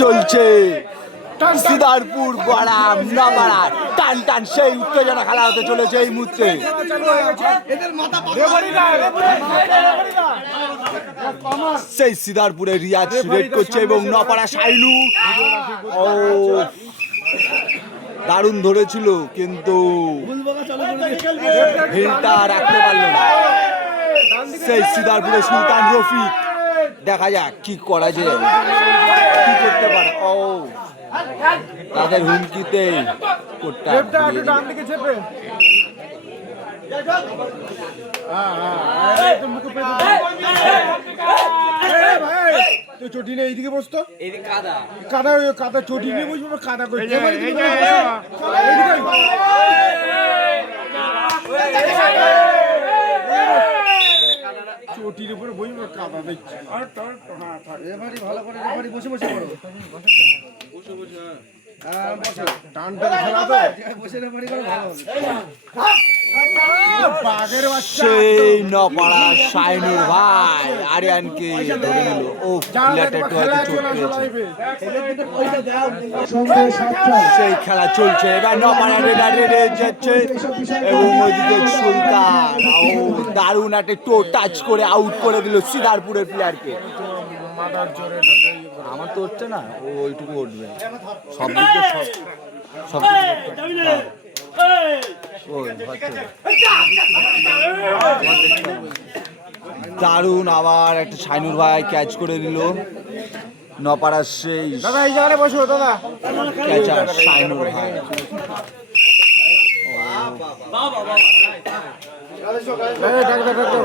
চলছে সিদারপুর বড়াম নপাড়া টান টান সেই উত্তেজনা খেলা হতে চলেছে এই মুহূর্তে। সেই সিদারপুরে রিয়াজ রেড করছে এবং নপাড়া শাইনু ও দারুণ ধরেছিল কিন্তু হিলটা রাখতে পারল না। সেই সিদারপুরে সুলতান রফিক, দেখা যাক কি করা যায়, কি করতে পারে। ও তাদের হুমকিতে চটি নেই এইদিকে বসতো, কাদা কাদা চটি নিয়ে বসবো, কাদা করে চটির উপরে বসবো, কাদা দেখছি। এবারে ভালো করে এবারে বসে বসে করো, বসে বসে টান টান খেলা তো বসে এবারে করো ভালো হবে। সেই নপাড়া শাইনুর ভাই আরিয়ানকে ধরে নিল। ও প্লেটে টুয়াতে চোট পেয়েছে। সেই খেলা চলছে, এবার নপাড়া রেডার রেডে যাচ্ছে এবং ওইদিকে সুলতান ও দারুণ একটা টো টাচ করে আউট করে দিল সিদারপুরের প্লেয়ারকে। আমার তো হচ্ছে না, ও ওইটুকু উঠবে সব দিকে সব দারুণ আবার একটা শাইনুর ভাই ক্যাচ করে দিল নপাড়ার সেই ক্যাচার শাইনুর ভাই।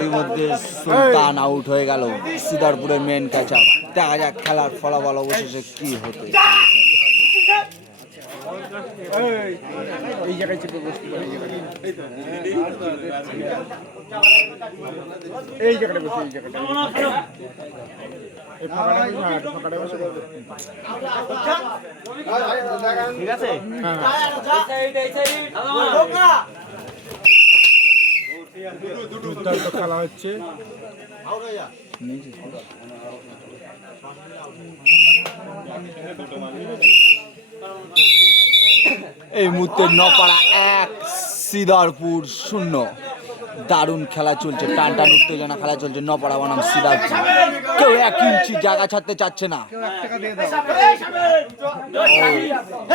ওই মধ্যে সুলতান আউট হয়ে গেল, সিদারপুরের মেন ক্যাচার। দেখা যাক খেলার ফলাফল অবশেষে কি হতে। এই জায়গায় চেপে বসতে পারে, এই জায়গাটা বসে, এই জায়গাটা ঠিক আছে। দুর্দান্ত খেলা হচ্ছে। এই মুহূর্তে নপাড়া 1 সিদারপুর 0। দারুণ খেলা চলছে, টান টান উত্তেজনা খেলা চলছে নপাড়া বনাম সিদারপুর। কেউ 1 ইঞ্চি জায়গা ছাড়তে চাচ্ছে না।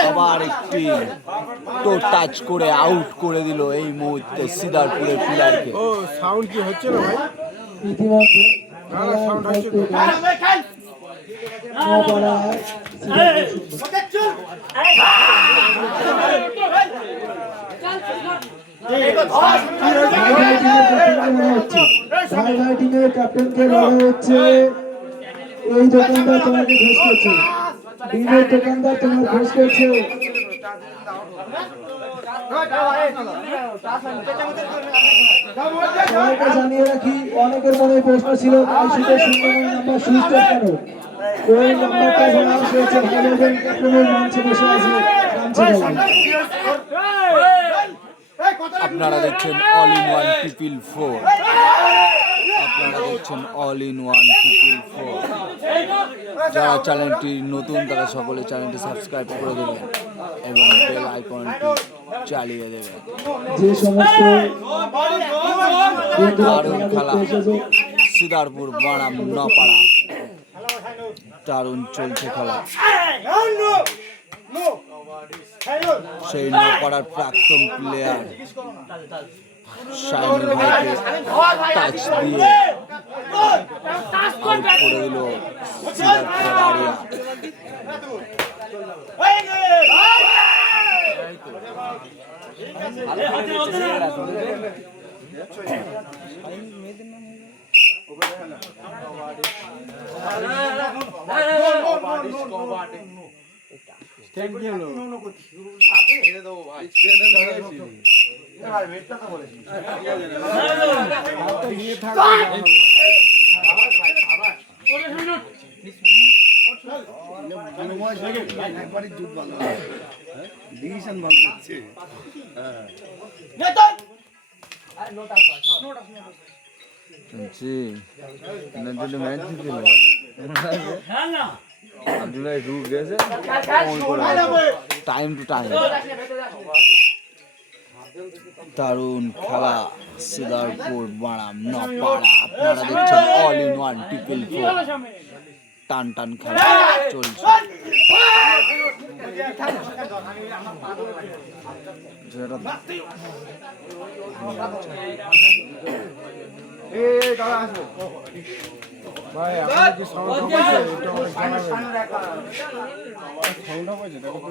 আবার একটি টো টাচ করে আউট করে দিল এই মুহূর্তে সিদারপুরের প্লেয়ারকে। ও সাউন্ড কি হচ্ছে না ভাই? সাউন্ড হচ্ছে ক্যাপ্টেনকে বলা হচ্ছে এই দোকানদার তোমাকে ঘোষ করছে, ডিমের দোকানদার তোমার ঘোষ করছে। সবাইকে জানিয়ে রাখি, অনেকের মনে প্রশ্ন ছিল আইসিতে নাম্বার সুইচ অফ কেন। ওই নাম্বারটা জানা হয়েছে, ভালোবেন ক্যাপ্টেনের মঞ্চে বসে আছে। আপনারা দেখছেন অল ইন ওয়ান পিপিল 4, আপনারা দেখছেন অল ইন ওয়ান পিপিল 4। যারা চ্যানেলটি নতুন তারা সকলে চ্যানেলটি সাবস্ক্রাইব করে দেবেন এবং বেল আইকনটি চালিয়ে দেবেন। যে সমস্ত দারুণ খেলা সিদারপুর বনাম নপাড়া, দারুণ চলছে খেলা। সেই নপাড়ার প্রাক্তন প্লেয়ার শাইনুর ভাইকে টাচ দিয়ে আউট করে দিল সিদারপুরের আরিয়া। একবারই জুট ভালো, ডিভিশন ভালো করছে। জি, ম্যাচ জিতে আব্দুল্লাহ রুট গেছে টাইম টু টাইম। দারুণ খেলা সিদারপুর বারাম নপাড়া। আপনারা দেখছেন all in one triple four. টান টান খেলা চলছে। ভাই আপনার কি সাউন্ড হয়েছে? এটা অনেক সাউন্ড হয়েছে দেখো তো।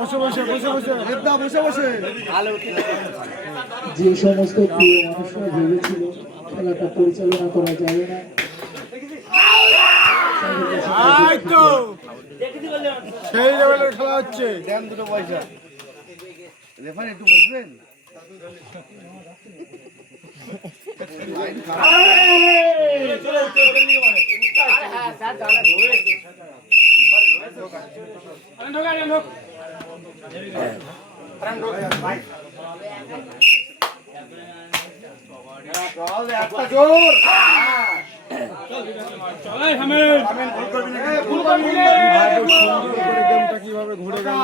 বসে বসে বসে বসে রেবদা বসে বসে যে সমস্ত প্রিয় মানুষরা ভেবেছিল খেলাটা পরিচালনা করা যাবে না, সেই লেভেলের খেলা হচ্ছে। দেন দুটো পয়সা রেফারি একটু বসবেন। গেমটা কিভাবে ঘুরে গেল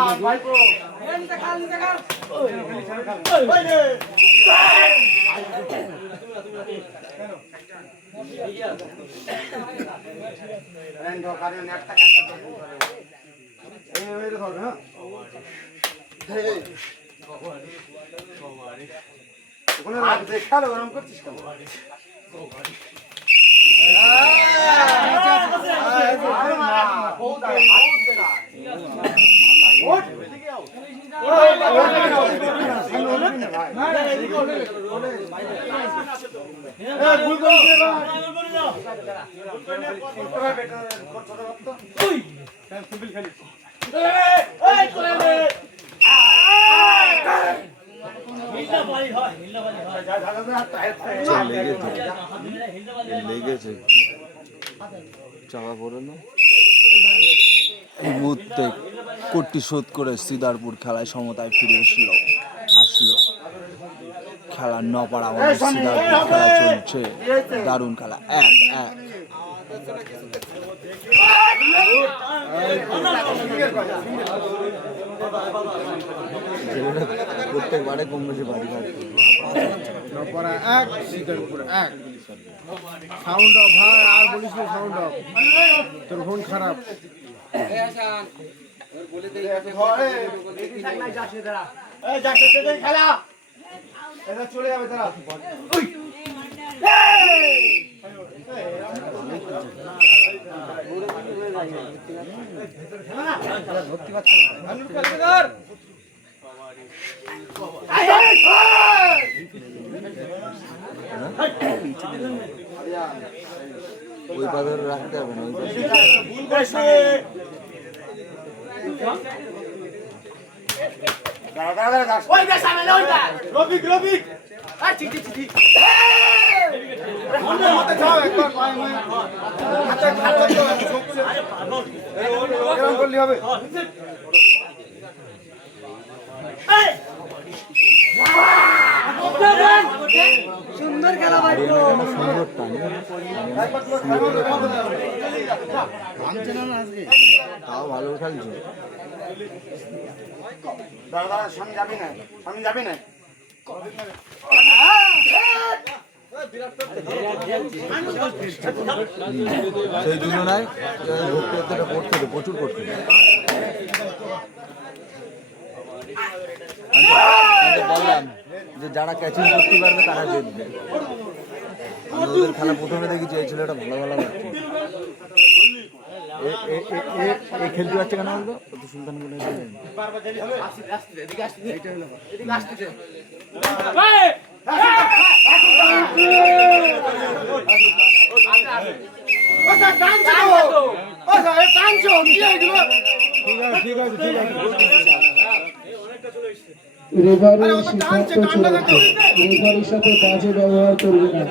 দেখালো ওরম করছিস কেন? লেগেছে চাপা পড়লো। এই মুহূর্তে কোটটি শোধ করে সিদারপুর খেলায় সমতায় ফিরে আসলো। খেলা নপাড়া আমাদের সিদারপুর খেলা চলছে। দারুণ খেলা 1-1। প্রত্যেকবারে কম বেশি বাড়ি নপাড়া 1 সিদারপুর 1। সাউন্ড অফ ভাই, আর বলিস না সাউন্ড অফ, তোর ফোন খারাপ। চলে যাবে তারা। ধরতে পারছে না। ওই পাথর রাখতে হবে না। করলে হবে। সুন্দর খেলা ভাই। তাও ভালো খেলছে। সামনে যাবি না, সামনে যাবি না। সেই তুলনায় ভর্তি হতে পড়তে হবে, প্রচুর পড়তে হবে। বললাম যে যারা ক্যাচিং করতে পারবে তারা জিতবে। আমি ওদের খেলা প্রথমে দেখেছি এই ছেলেটা ভালো ভালো লাগছে। এ খেলতে পারছে কেন বলতো? তো সুলতান বলে রেফারির সিদ্ধান্ত চূড়ান্ত। রেফারির সাথে বাজে ব্যবহার করবে না।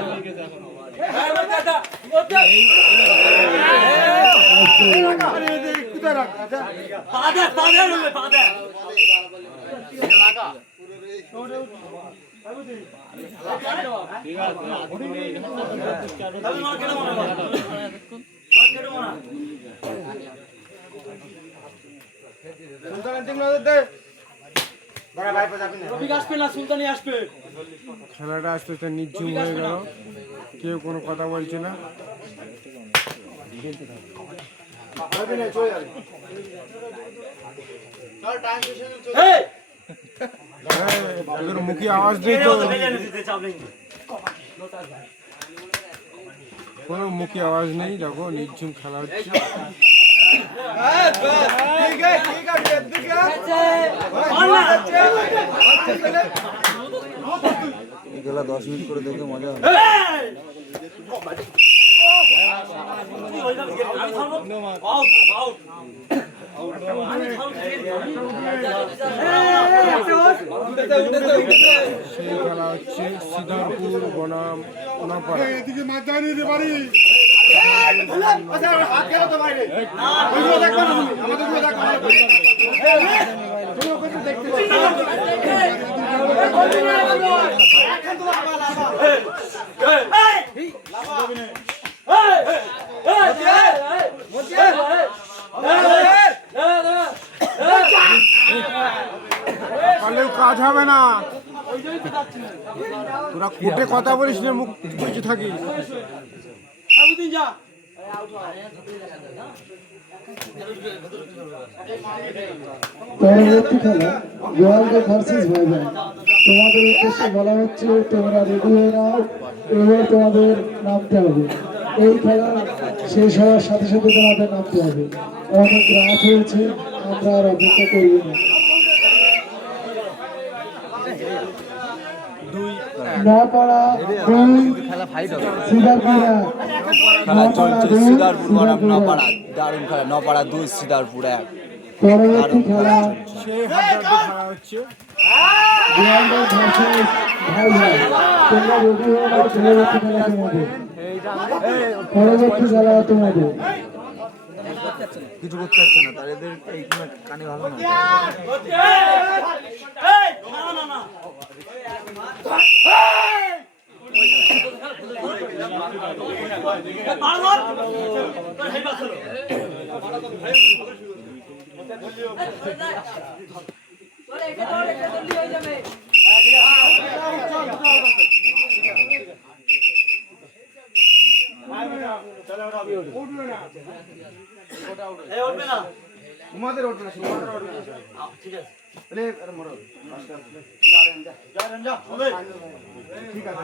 খেলাটা আস্তে আস্তে নিঝুম হয়ে গেল, কেউ কোনো কথা বলছে না। তোদের মুখে আওয়াজ নেই তো, কোনো মুখে আওয়াজ নেই। দেখো নিঝুম খেলা হচ্ছে। এই খেলা 10 মিনিট করে দেখে মজা হবে। সেই খেলা হচ্ছে সিদারপুর বনাম ওনাপাড়া। এদিকে মাঝখানে নিতে পারি। পারলেও কাজ হবে না, তোরা কোর্টে কথা বলিস না, মুখ বুঝে থাকিস। পরবর্তী খেলা গোয়ালদা ভার্সেস ভাইজান। তোমাদের উদ্দেশ্যে বলা হচ্ছে তোমরা রেডি হয়ে নাও, এবার তোমাদের নামতে হবে। এই খেলা শেষ হওয়ার সাথে সাথে তোমাদের নামতে হবে। অনেক রাত হয়েছে, আমরা আর অপেক্ষা করব না। নপাড়া 2 সিদারপুর 1। খেলা চলছে সিদারপুর বনাম নপাড়া। দারুণ খেলা, নপাড়া 2 সিদারপুর 1। পরবর্তী খেলা সেই হাড্ডাহাড্ডি খেলা হচ্ছে। গোয়ালদা ভার্সেস ভাইজান। তোমরা রেডি হয়ে নাও, পরবর্তী খেলা তোমাদের। পরবর্তী খেলা তোমাদের। কিছু করতে পারছে না, তার এদের এই কানে ভালো না। তোমাদের উঠবে না, ঠিক আছে। ঠিক আছে।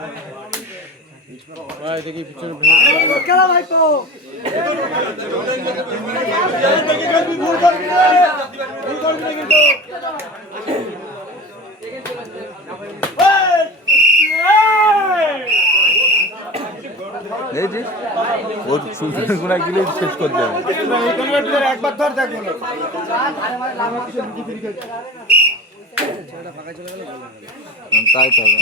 ভাই দেখি পিছনে খেলা ভাই তো এই যে ওর সুন্দর গুণা গিলে শেষ করতে হবে। একবার ধর দেখ বলো। তাই তো হবে।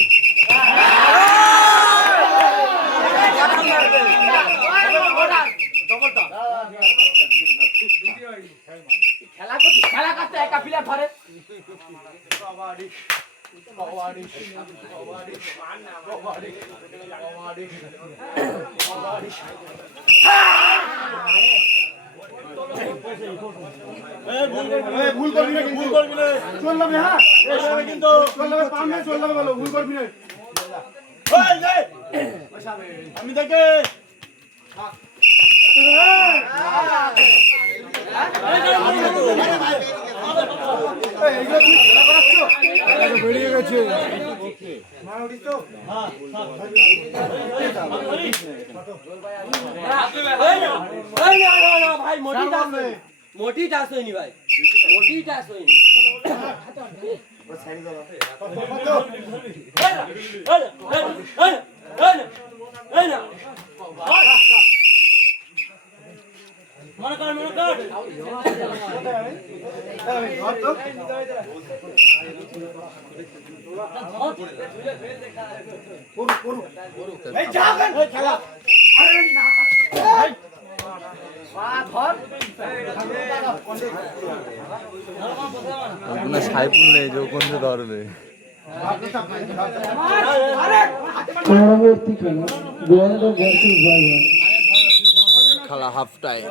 খেলা করতে একা প্লেয়ার ধরে ভুল করবি না, ভুল করবি না, চললাম না। হ্যাঁ কিন্তু চললাম, পামনে চললাম, বলো ভুল করবি না। আমি দেখে বেরিয়ে গেছে। ভাই মোটি টাচ হয়নি ভাই, মোটি টাচ হয়নি। মনে কর খেলা ওখানে সাইফুল নেই যে ওখান থেকে ধরবে। পরবর্তী খেলা গোয়ালদা ভার্সেস ভাইভান। খেলা হাফ টাইম।